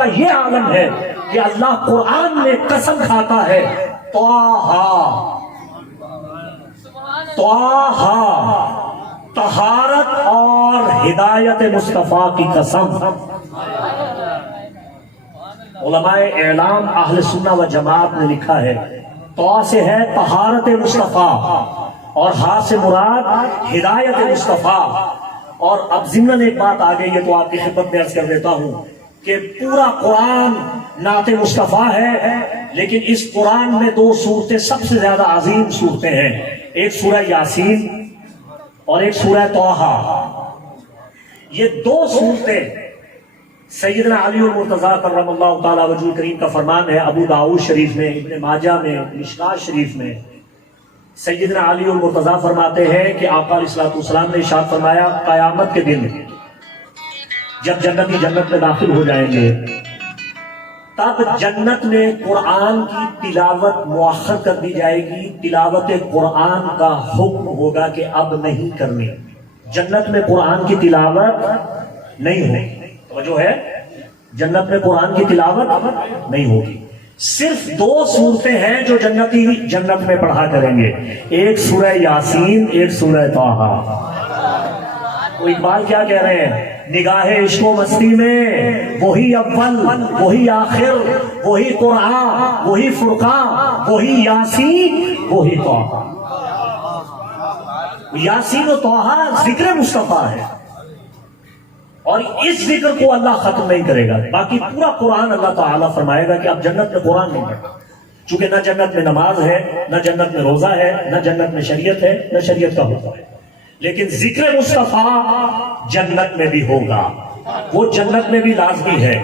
کا یہ عالم ہے کہ اللہ قرآن میں قسم کھاتا ہے، طہارت اور ہدایت مصطفیٰ کی قسم۔ علماء اعلام اہل سنہ و جماعت نے لکھا ہے، طا سے ہے طہارت مصطفیٰ اور ہا سے مراد ہدایت مصطفیٰ۔ اور اب ضمن ایک بات آ گئی ہے تو آپ کی خدمت میں عرض کر دیتا ہوں کہ پورا قرآن نعت مصطفیٰ ہے، لیکن اس قرآن میں دو صورتیں سب سے زیادہ عظیم صورتیں ہیں، ایک سورہ یاسین اور ایک سورہ طٰہٰ۔ یہ دو صورتیں سیدنا علی المرتضیٰ کرم اللہ تعالیٰ وجہ کریم کا فرمان ہے، ابو داؤد شریف میں، ابن ماجہ میں، مشکوٰۃ شریف میں۔ سیدنا علی المرتضیٰ فرماتے ہیں کہ آقا علیہ السلام نے ارشاد فرمایا، قیامت کے دن جب جنتی جنت میں داخل ہو جائیں گے تب جنت میں قرآن کی تلاوت مؤخر کر دی جائے گی، تلاوت قرآن کا حکم ہوگا کہ اب نہیں کرنی، جنت میں قرآن کی تلاوت نہیں ہوگی۔ توجہ ہے، جنت میں قرآن کی تلاوت نہیں ہوگی۔ صرف دو صورتیں ہیں جو جنتی جنت میں پڑھا کریں گے، ایک سورہ یاسین، ایک سورہ طٰہٰ۔ تو اقبال کیا کہہ رہے ہیں؟ نگاہ عشق و مستی میں وہی اول، وہی آخر، وہی قرآن، وہی فرقان، وہی یاسین، وہی طٰہٰ۔ یاسین و طٰہٰ ذکر مصطفیٰ ہے، اور اس ذکر کو اللہ ختم نہیں کرے گا۔ باقی پورا قرآن اللہ تعالیٰ فرمائے گا کہ اب جنت میں قرآن نہیں پڑھنا، چونکہ نہ جنت میں نماز ہے، نہ جنت میں روزہ ہے، نہ جنت میں شریعت ہے، نہ شریعت کا حکم ہے، لیکن ذکر مصطفیٰ جنت میں بھی ہوگا، وہ جنت میں بھی لازمی ہے۔